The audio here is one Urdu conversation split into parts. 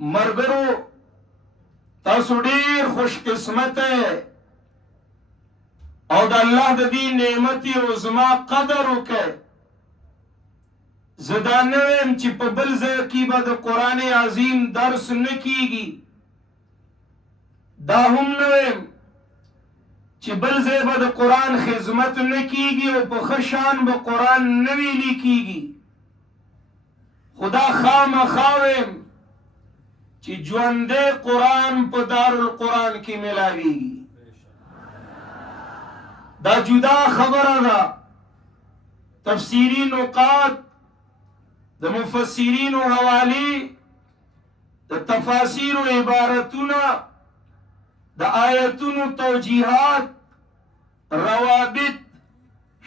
مرګرو تاسو ډیر خوش قسمت او د الله د دې نعمت او زما قدر وکړئ. زه دا نه وایم چې په بل ځای کې به د قرآن عظیم درس نه کیږي، دا هم نه وایم چې بل ځای به د قرآن خدمت نه کیږي او په ښه شان به قرآن نه ویلي کیږي. خدا خامخا وایم چې ژوندی قرآن په دارالقرآن کې ملاویږي. دا جدا خبره ده. تفسیری نقاط د مفسرینو حوالی د تفاسیر و عبارتونه د آیتونو توجیحات روابط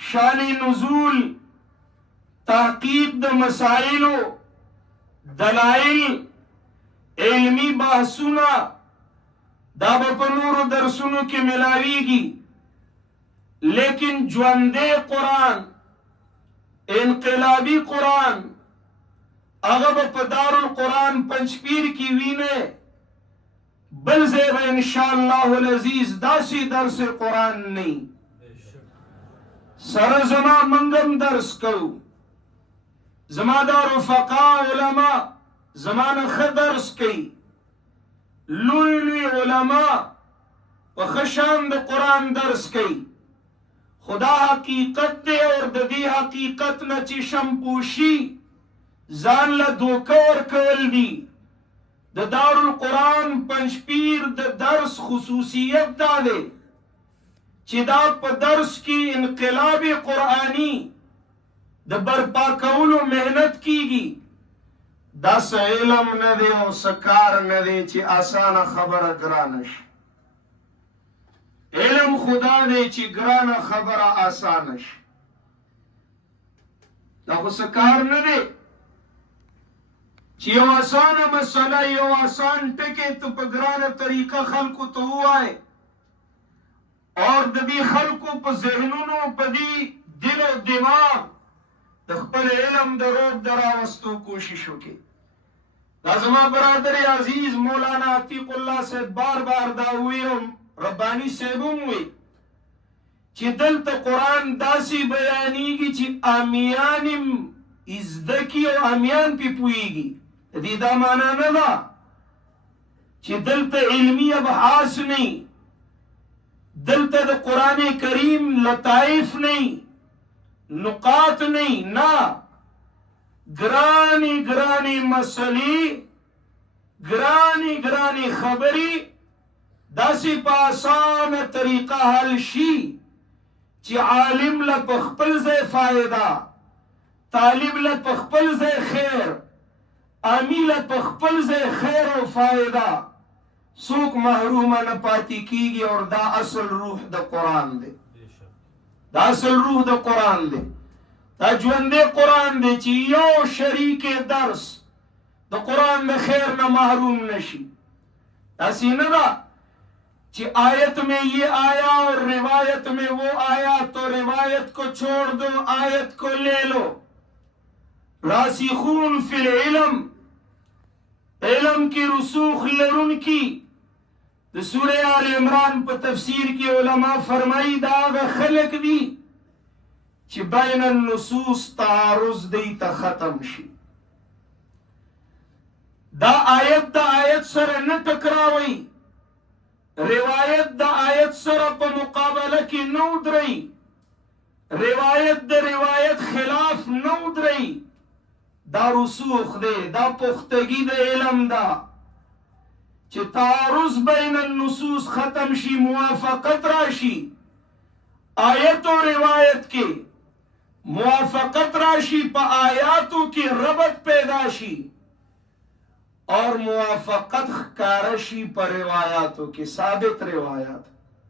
شان نزول تحقیق د مسائلو دلائل علمی بحثونه دا به په نورو درسونو کې ملاویږي، لیکن ژوندی قرآن انقلابی قرآن هغه به په دارالقرآن پنجپیر کې وینه. بل ځای به انشاءالله العزیز داسې درس قرآن نه سره زما منګم درس کوو. زما دا رفقا علما زمانه ښه درس کوي، لوی لوی علما په ښه شان د قرآن درس کوي. خدا حقیقت دی اور د دې حقیقت نه چې شمپوشي ځان له دوکه ورکول دي. د دارالقرآن پنجپیر د درس خصوصیت دا دی چې دا په درس کې انقلاب قرآنی د برپا کولو محنت کیږي. دا څه علم نه دی او څه کار نه دی چې آسانه خبره ګرانه شي. علم خدا دی چې ګرانه خبره آسانه شي. دا خو څه کار نه دی چې یو آسانه مسله یو آسان ټکی ته په ګرانه طریقه خلکو ته ووایې اور د دې خلکو په ذهنونو په دې دل او دماغ د خپل علم د روب د راوستو کوشش وکړي. دا زما برادر عزیز مولانا عتیق الله صاحب بار بار دا ویم، ربانی صاحب هم وی چې دلته قرآن داسې بیانیږي چې امیانم ازده کی او امیان پې پوهیږي. د دې دا معنا نه ده چې دلته علمي ابحاث نه، دلته د قرآن کریم لطائف نه، نقاط نه، گرانی گرانی مسئلې گرانی گرانی خبرې داسې په آسانه طریقه حل شي چې عالم له په خپل ځای فایده، طالب له په خپل ځای خیر، امی له په خپل ځای خیر او فایده، څوک محرومه نه پاتې کیږي. اور دا اصل روح د قرآن دی، دا اصل روح د قرآن دی. دا ژوندی قرآن دی چې یو شریک درس د قرآن د خیر نه محروم نشي. داسې نه ده چې آیت میں یہ آیا اور روایت میں وہ آیا تو روایت کو چھوڑ دو آیت کو لے لو. راسخون فی العلم، علم کی رسوخ لرون کی د سورہ آل عمران په تفسیر کې علماء فرمائی دا هغه خلق دي چې بین النصوص تعارض دی ته ختم شي. دا آیت د آیت سره نه ټکراوي، روایت د آیت سره په مقابله کې نه ودرئ، روایت د روایت خلاف نه ودرئ. دا رسوخ دی، دا پختگی د علم دا چې تعارض بین النصوص ختم شي، موافقت راشي، آیت و روایت کې موافقت راشي، په آیاتو کې ربط پیدا شي اور موافقت ښکاره شي په روایاتو کې، ثابت روایات.